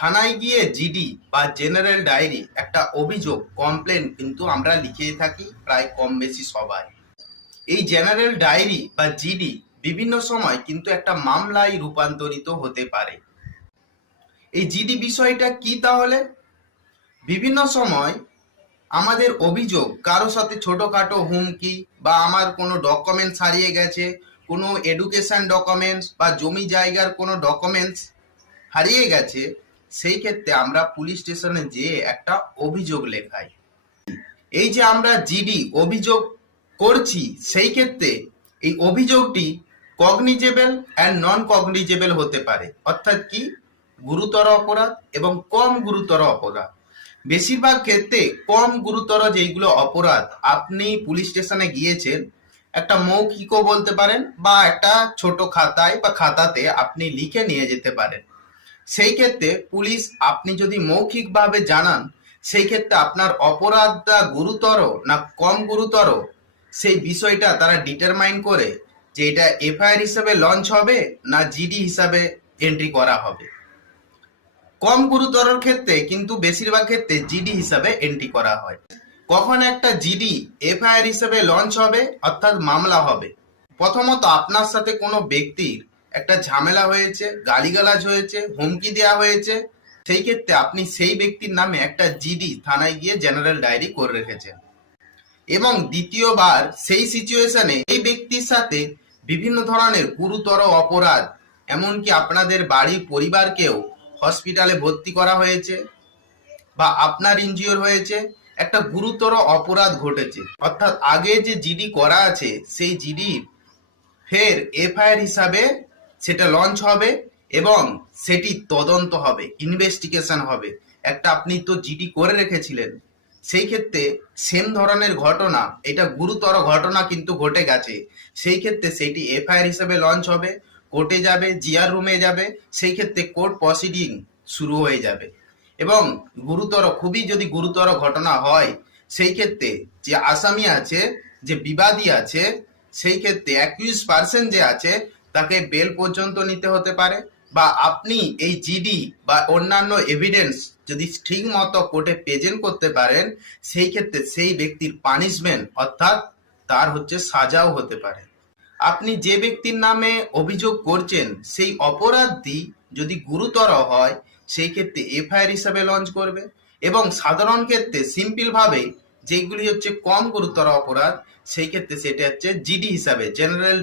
থানায় গিয়ে জিডি বা জেনারেল ডায়েরি একটা অভিযোগ কমপ্লেন কিন্তু আমরা লিখে থাকি, প্রায় কম বেশি সবাই। এই জেনারেল ডায়েরি বা জিডি বিভিন্ন সময় কিন্তু একটা মামলায় রূপান্তরিত হতে পারে। এই জিডি বিষয়টা কি তাহলে? বিভিন্ন সময় আমাদের অভিযোগ, কারও সাথে ছোটখাটো হুমকি বা আমার কোনো ডকুমেন্টস হারিয়ে গেছে, কোনো এডুকেশন ডকুমেন্টস বা জমি জায়গার কোনো ডকুমেন্টস হারিয়ে গেছে সেই ক্ষেত্রে আমরা পুলিশ স্টেশনে যেয়ে একটা অভিযোগ লেখাই। এই যে আমরা জিডি অভিযোগ করছি, সেই ক্ষেত্রে এই অভিযোগটি কগনিজেবল অ্যান্ড নন কগনিজেবল হতে পারে। অর্থাৎ কি? গুরুতর অপরাধ এবং কম গুরুতর অপরাধ। বেশিরভাগ ক্ষেত্রে কম গুরুতর যেইগুলো অপরাধ, আপনি পুলিশ স্টেশনে গিয়েছেন, একটা মৌখিকও বলতে পারেন বা একটা ছোট খাতায় বা খাতাতে আপনি লিখে নিয়ে যেতে পারেন। সেই ক্ষেত্রে পুলিশ আপনি যদি মৌখিকভাবে জানান, সেই ক্ষেত্রে আপনার অপরাধটা গুরুতর না কম গুরুতর, সেই বিষয়টা তারা ডিটারমাইন করে যে এটা এফআইআর হিসাবে লঞ্চ হবে না জিডি হিসাবে এন্ট্রি করা হবে। কম গুরুতর ক্ষেত্রে কিন্তু বেশিরভাগ ক্ষেত্রে জিডি হিসাবে এন্ট্রি করা হয়। কখন একটা জিডি এফআইআর হিসাবে লঞ্চ হবে, অর্থাৎ মামলা হবে। প্রথমত আপনার সাথে কোনো ব্যক্তির একটা ঝামেলা হয়েছে, গালিগালাজ হয়েছে, হুমকি দেওয়া হয়েছে। সেই ক্ষেত্রে আপনি সেই ব্যক্তির নামে একটা জিডি থানায় গিয়ে জেনারেল ডায়েরি করে রেখেছেন। এবং দ্বিতীয়বার সেই সিচুয়েশনে এই ব্যক্তির সাথে বিভিন্ন ধরনের গুরুতর অপরাধ, এমনকি আপনাদের বাড়ির পরিবারকেও হসপিটালে ভর্তি করা হয়েছে বা আপনার ইনজিওর হয়েছে, একটা গুরুতর অপরাধ ঘটেছে। অর্থাৎ আগে যে জিডি করা আছে, সেই জিডি ফের এফআইআর হিসাবে সেটা লঞ্চ হবে এবং সেটি তদন্ত হবে ইনভেস্টিগেশন হবে। একটা আপনি তো জিডি করে রেখেছিলেন, সেই ক্ষেত্রে সেম ধরনের ঘটনা, এটা গুরুতর ঘটনা কিন্তু ঘটে গেছে। সেই ক্ষেত্রে সেটি এফআইআর হিসেবে লঞ্চ হবে কোর্টে যাবে জিআর রুমে যাবে, সেই ক্ষেত্রে কোর্ট প্রসিডিং শুরু হয়ে যাবে। এবং গুরুতর, খুবই যদি গুরুতর ঘটনা হয়, সেই ক্ষেত্রে যে আসামি আছে, যে বিবাদী আছে, সেই ক্ষেত্রে অ্যাকিউজ পার্সন যে আছে তাকে বেল পর্যন্ত নিতে হতে পারে বা আপনি এই জিডি বা অন্যান্য এভিডেন্স যদি ঠিক মতো কোর্টে প্রেজেন্ট করতে পারেন, সেই ক্ষেত্রে সেই ব্যক্তির পানিশমেন্ট অর্থাৎ তার হচ্ছে সাজাও হতে পারে। আপনি যে ব্যক্তির নামে অভিযোগ করছেন, সেই অপরাধটি যদি গুরুতর হয়, সেই ক্ষেত্রে এফআইআর হিসাবে লঞ্চ করবে এবং সাধারণ ক্ষেত্রে সিম্পল ভাবে যেগুলি হচ্ছে কম গুরুতর অপরাধ, সেই ক্ষেত্রে সেটা হচ্ছে জিডি হিসাবে জেনারেল